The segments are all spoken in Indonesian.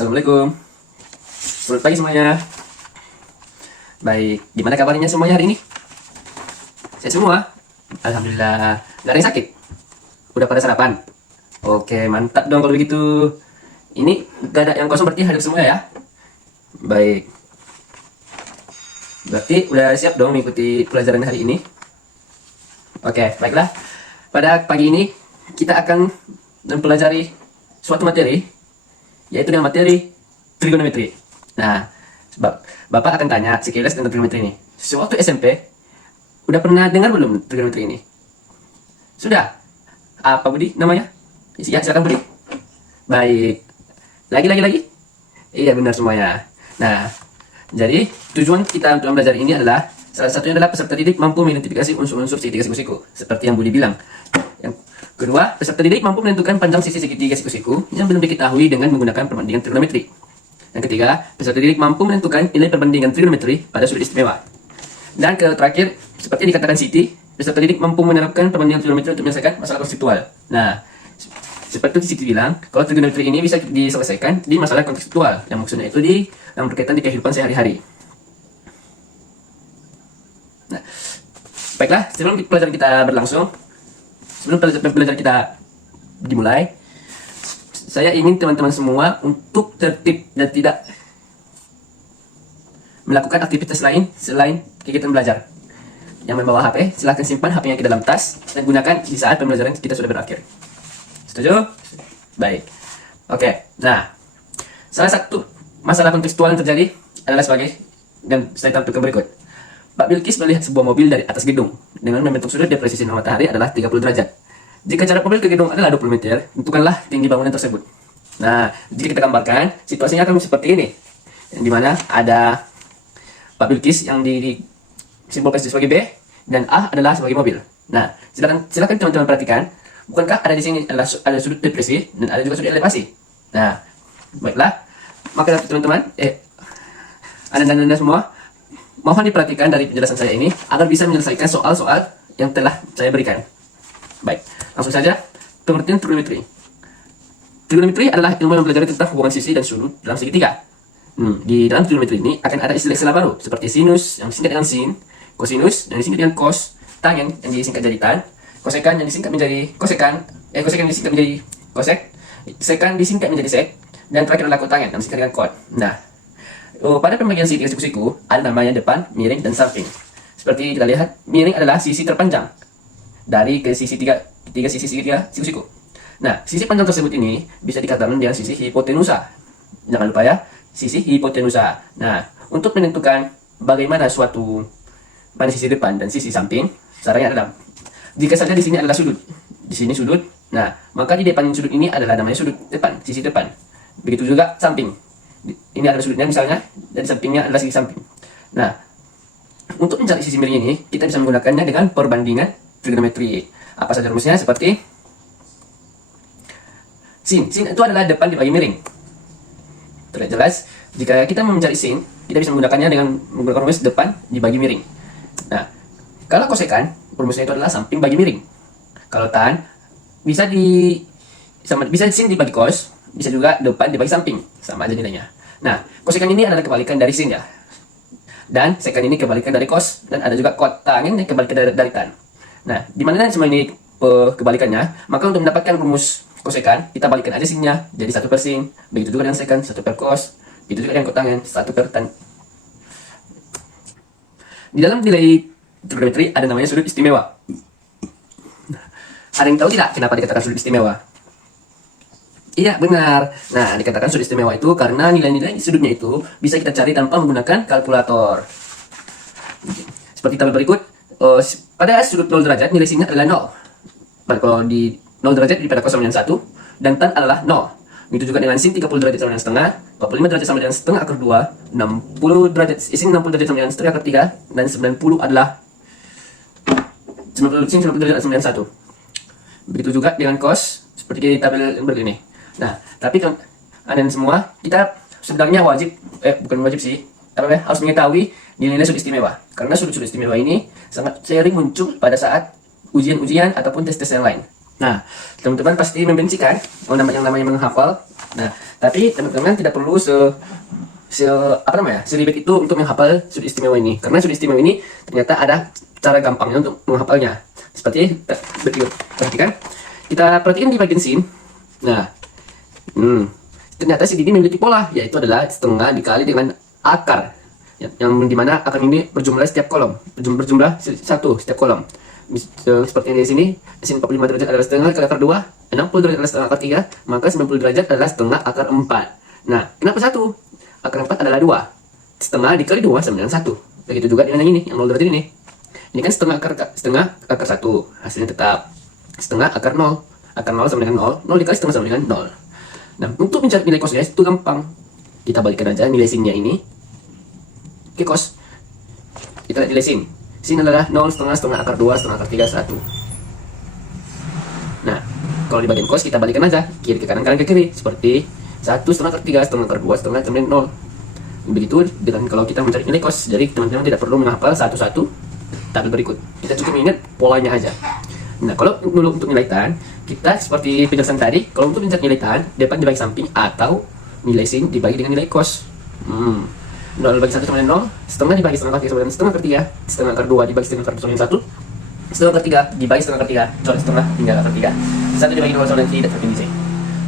Assalamualaikum. Selamat pagi semuanya. Baik, gimana kabarnya semuanya hari ini? Sehat semua? Alhamdulillah. Nggak ada yang sakit? Udah pada sarapan? Oke, mantap dong kalau begitu. Ini gak ada yang kosong berarti hadir semua ya? Baik. Berarti udah siap dong mengikuti pelajaran hari ini? Oke, baiklah. Pada pagi ini kita akan mempelajari suatu materi, yaitu dengan materi trigonometri. Nah, Bapak akan tanya sekilas tentang trigonometri ini. Sewaktu SMP, udah pernah dengar belum trigonometri ini? Sudah? Apa Budi namanya? Ya, silakan Budi. Baik. Lagi. Iya, benar semuanya. Nah, jadi tujuan kita untuk belajar ini adalah salah satunya adalah peserta didik mampu mengidentifikasi unsur-unsur segitiga siku-siku, seperti yang Budi bilang. Yang kedua, peserta didik mampu menentukan panjang sisi segitiga siku-siku yang belum diketahui dengan menggunakan perbandingan trigonometri. Yang ketiga, peserta didik mampu menentukan nilai perbandingan trigonometri pada sudut istimewa. Dan terakhir, seperti yang dikatakan Siti, peserta didik mampu menerapkan perbandingan trigonometri untuk menyelesaikan masalah konseptual. Nah, seperti Siti bilang, kalau trigonometri ini bisa diselesaikan di masalah konseptual, yang maksudnya itu yang berkaitan di kehidupan sehari-hari. Nah, baiklah, sebelum pelajaran kita berlangsung, sebelum pelajaran kita dimulai, saya ingin teman-teman semua untuk tertib dan tidak melakukan aktivitas lain selain kegiatan belajar. Yang membawa HP, silahkan simpan HP-nya ke dalam tas dan gunakan di saat pembelajaran kita sudah berakhir. Setuju? Baik. Oke, nah, salah satu masalah kontekstual yang terjadi adalah dan saya tampilkan berikut. Pak Bilkis melihat sebuah mobil dari atas gedung dengan membentuk sudut depresi sinar matahari adalah 30 derajat. Jika jarak mobil ke gedung adalah 20 meter, tentukanlah tinggi bangunan tersebut. Nah, jika kita gambarkan, situasinya akan seperti ini. Yang dimana ada Pak Bilkis yang disimbolkan sebagai B dan A adalah sebagai mobil. Nah, silakan teman-teman perhatikan, bukankah ada di sini ada sudut depresi dan ada juga sudut elevasi. Nah, baiklah, maka teman-teman, Anda semua, mohon diperhatikan dari penjelasan saya ini agar bisa menyelesaikan soal-soal yang telah saya berikan. Baik, langsung saja pengertian trigonometri. Trigonometri adalah ilmu yang mempelajari tentang hubungan sisi dan sudut dalam segitiga. Di dalam trigonometri ini akan ada istilah-istilah baru seperti sinus yang disingkat dengan sin, kosinus yang disingkat dengan cos, tangen yang disingkat jadi tan, kosekan yang disingkat menjadi kosekan, kosekan yang disingkat menjadi kosek, sekan disingkat menjadi sek, dan terakhir adalah kotangen yang disingkat dengan kot. Nah, pada pembagian segitiga siku-siku ada namanya depan, miring, dan samping. Seperti kita lihat, miring adalah sisi terpanjang dari ke sisi tiga sisi segitiga siku-siku. Nah, sisi panjang tersebut ini bisa dikatakan dengan sisi hipotenusa. Jangan lupa ya, sisi hipotenusa. Nah, untuk menentukan bagaimana mana sisi depan dan sisi samping, caranya adalah jika saja di sini adalah sudut, di sini sudut. Nah, maka di depan sudut ini adalah namanya sudut depan, sisi depan. Begitu juga samping. Ini adalah sudutnya misalnya, dan sampingnya adalah sisi samping. Nah, untuk mencari sisi miring ini, kita bisa menggunakannya dengan perbandingan trigonometri. Apa saja rumusnya? Seperti sin itu adalah depan dibagi miring. Terlihat jelas, jika kita mau mencari sin, kita bisa menggunakannya dengan menggunakan rumus depan dibagi miring. Nah, kalau kosekan, rumusnya itu adalah samping bagi miring. Kalau tan, bisa sin dibagi kos, bisa juga depan dibagi samping, sama aja nilainya. Nah, kosekan ini adalah kebalikan dari sin ya. Dan sekan ini kebalikan dari cos, dan ada juga kotangen yang kebalikan dari tan. Nah, di mana semua ini kebalikannya, maka untuk mendapatkan rumus kosekan, kita balikan aja sinnya jadi 1 per sin, begitu juga dengan sekan 1 per cos, begitu juga dengan kotangen 1 per tan. Di dalam nilai trigonometri ada namanya sudut istimewa. Ada yang tahu tidak kenapa dikatakan sudut istimewa? Iya, benar. Nah, dikatakan sudut istimewa itu karena nilai-nilai sudutnya itu bisa kita cari tanpa menggunakan kalkulator. Seperti tabel berikut, pada sudut 0 derajat nilai sinnya adalah 0. Kalau di 0 derajat daripada cos sama dengan 1, dan tan adalah 0. Begitu juga dengan sin 30 derajat sama dengan setengah, 45 derajat sama dengan setengah akar 2, 60 derajat sama dengan setengah akar 3, dan 90 adalah 90 derajat sama dengan 1. Begitu juga dengan cos, seperti di tabel yang berikut ini. Nah, tapi kalian semua, kita sebenarnya bukan wajib sih, harus mengetahui nilai sudut istimewa. Karena sudut istimewa ini sangat sering muncul pada saat ujian-ujian ataupun tes-tes yang lain. Nah, teman-teman pasti membenci kan yang namanya menghafal. Nah, tapi teman-teman tidak perlu seribet itu untuk menghafal sudut istimewa ini. Karena sudut istimewa ini ternyata ada cara gampangnya untuk menghafalnya. Seperti berikut. Perhatikan. Kita perhatikan di bagian sin. Nah, ternyata sin ini memiliki pola, yaitu adalah setengah dikali dengan akar. Yang dimana akar ini berjumlah setiap kolom, berjumlah satu setiap kolom. Seperti yang di sini, sin 45 derajat adalah setengah kali akar 2, 60 derajat adalah setengah akar 3, maka 90 derajat adalah setengah akar 4. Nah, kenapa 1? Akar 4 adalah 2. Setengah dikali 2 sama dengan 1. Begitu juga dengan yang ini, yang 0 derajat ini. Ini kan setengah akar 1, hasilnya tetap setengah akar 0. Akar 0 sama dengan 0, 0 dikali setengah sama dengan 0. Nah, untuk mencari nilai cosnya itu gampang. Kita balikkan aja nilai sinnya ini ke cos. Kita lihat nilai sin. Sin adalah 0, setengah akar 2, setengah akar 3, 1. Nah, kalau di bagian cos kita balikan aja, kiri ke kanan, kanan ke kiri. Seperti 1, setengah akar 3, setengah akar 2, setengah sama dengan 0. Begitu dengan kalau kita mencari nilai cos. Jadi teman-teman tidak perlu menghafal satu-satu tabel berikut. Kita cukup ingat polanya aja. Nah, kalau dulu untuk nilai tan, kita seperti penjelasan tadi, kalau untuk mencari nilai tan, depan dibagi samping atau nilai sin dibagi dengan nilai cos. 0 bagi 1 sama dengan 0, setengah dibagi setengah akar 3 sama dengan setengah akar 3, setengah akar 2 dibagi setengah akar 2 sama dengan 1, setengah akar 3 dibagi setengah akar 3, coret setengah tinggal akar 3, 1 dibagi 2 sama dengan tidak terpilih.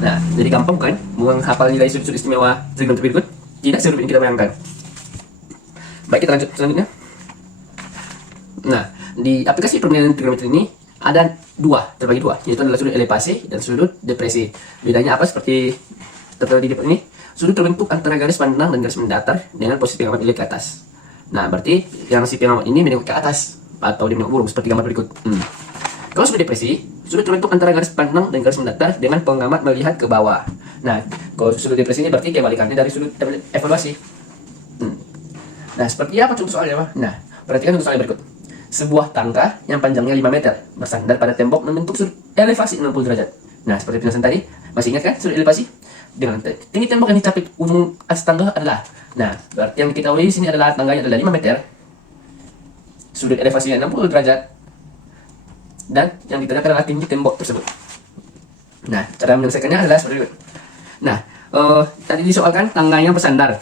Nah, jadi gampang kan menghafal nilai sudut istimewa trigonometri berikut? Tidak serumit yang kita bayangkan. Baik, kita lanjut selanjutnya. Nah, di aplikasi permainan trigonometri ini ada terbagi dua, yaitu adalah sudut elevasi dan sudut depresi. Bedanya apa? Seperti tertera di depan ini, sudut terbentuk antara garis pandang dan garis mendatar dengan posisi pengamat nilai ke atas. Nah, berarti yang si pengamat ini menengok ke atas atau dia menengok burung seperti gambar berikut. Kalau sudut depresi, sudut terbentuk antara garis pandang dan garis mendatar dengan pengamat melihat ke bawah. Nah, kalau sudut depresi ini berarti kebalikannya dari sudut evaluasi. Nah, seperti apa contoh soalnya, Pak? Nah, perhatikan contoh soalnya berikut. Sebuah tangga yang panjangnya 5 meter bersandar pada tembok membentuk sudut elevasi 60 derajat. Nah, seperti penjelasan tadi, masih ingat kan sudut elevasi? Dengan tinggi tembok yang dicapai ujung atas tangga adalah, nah, berarti yang kita tahu di sini adalah tangganya adalah 5 meter, sudut elevasinya 60 derajat, dan yang ditanyakan adalah tinggi tembok tersebut. Nah, cara menyelesaikannya adalah seperti itu. Nah, tadi disoalkan tangganya bersandar.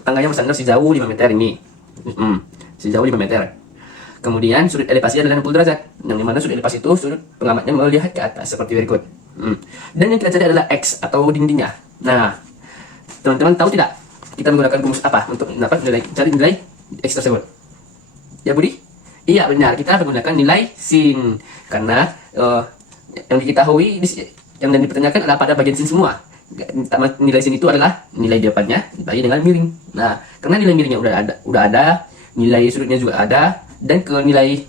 Tangganya bersandar sejauh 5 meter ini. Sejauh 5 meter. Kemudian sudut elevasi adalah 60 derajat. Yang dimana sudut elevasi itu sudut pengamatnya melihat ke atas seperti berikut. Dan yang kita cari adalah X atau dindingnya. Nah, teman-teman tahu tidak? Kita menggunakan rumus apa untuk cari nilai X tersebut? Ya, Budi? Iya, benar. Kita menggunakan nilai sin. Karena yang diketahui yang dipertanyakan adalah pada bagian sin semua. Nilai sin itu adalah nilai depannya dibagi dengan miring. Nah, karena nilai miringnya udah ada, nilai sudutnya juga ada, dan ke nilai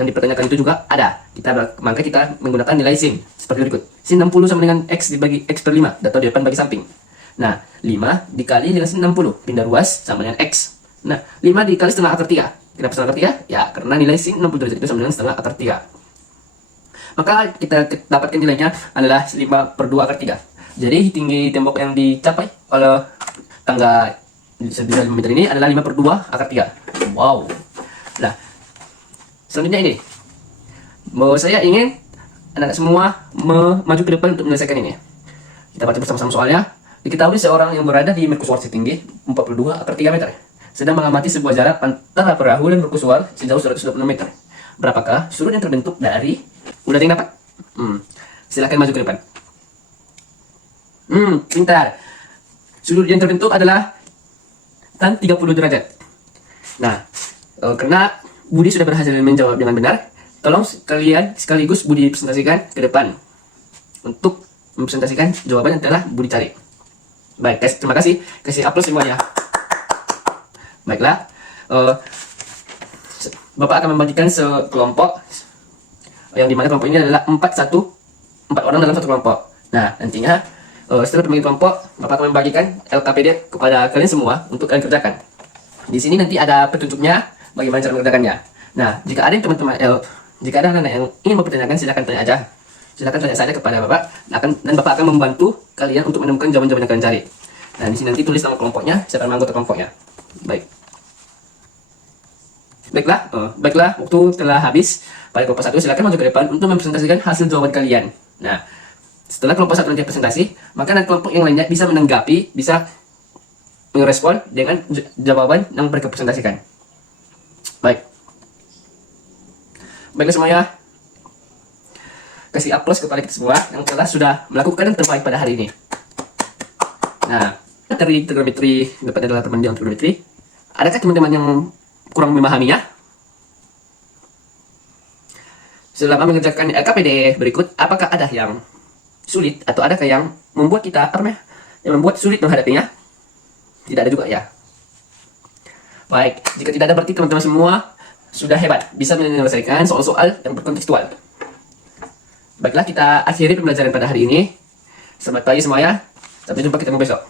yang dipertanyakan itu juga ada. Maka kita menggunakan nilai sin seperti berikut. Sin 60 sama dengan X dibagi X per 5 atau depan bagi samping. Nah, 5 dikali dengan sin 60 pindah ruas sama dengan X. Nah, 5 dikali setengah akar 3. Kenapa setengah akar 3? Ya, karena nilai sin 60 derajat itu sama dengan setengah akar 3. Maka kita dapatkan nilainya adalah 5 per 2 akar 3. Jadi tinggi tembok yang dicapai oleh tangga sebesar 5 meter ini adalah 5 per 2 akar 3. Wow. Nah, selanjutnya ini, saya ingin anak-anak semua maju ke depan untuk menyelesaikan ini. Kita baca bersama-sama soalnya. Diketahui seorang yang berada di merkusuar setinggi 42 akar 3 meter sedang mengamati sebuah jarak antara perahu dan merkusuar sejauh 126 meter. Berapakah sudut yang terbentuk dari? Udah yang dapat? Silakan maju ke depan. Pintar. Sudut yang terbentuk adalah tan 30 derajat. Nah, karena Budi sudah berhasil menjawab dengan benar, tolong kalian sekaligus Budi presentasikan ke depan untuk mempresentasikan jawaban yang telah Budi cari. Baik, terima kasih. Kasih aplaus semuanya. Baiklah, Bapak akan membagikan sekelompok, yang dimana kelompok ini adalah 4 orang dalam satu kelompok. Nah, nantinya setelah pembagi kelompok, Bapak akan membagikan LKPD kepada kalian semua untuk kalian kerjakan. Di sini nanti ada petunjuknya bagaimana cara mengerjakannya. Nah, jika ada anak-anak yang ingin mempertanyakan, silakan tanya aja. Silakan tanya saja kepada Bapak, dan Bapak akan membantu kalian untuk menemukan jawaban-jawaban yang kalian cari. Nah, di sini nanti tulis nama kelompoknya, siapa nama anggota kelompoknya. Baik. Baiklah, waktu telah habis. Pada kelompok 1, silakan maju ke depan untuk mempresentasikan hasil jawaban kalian. Nah, setelah kelompok 1 nanti presentasi, maka nanti kelompok yang lainnya bisa menanggapi, bisa merespon dengan jawaban yang mereka presentasikan. Baiklah semuanya, kasih aplaus kepada kita semua yang sudah melakukan yang terbaik pada hari ini. Nah, dari trigonometri, dapat adalah teman-teman trigonometri. Adakah teman-teman yang kurang memahaminya? Selama mengerjakan KPD berikut, apakah ada yang sulit atau adakah yang membuat kita yang membuat sulit menghadapinya? Tidak ada juga ya. Baik, jika tidak ada berarti teman-teman semua sudah hebat, bisa menyelesaikan soal-soal yang berkontekstual. Baiklah, kita akhiri pembelajaran pada hari ini. Selamat pagi semuanya. Sampai jumpa ketemu besok.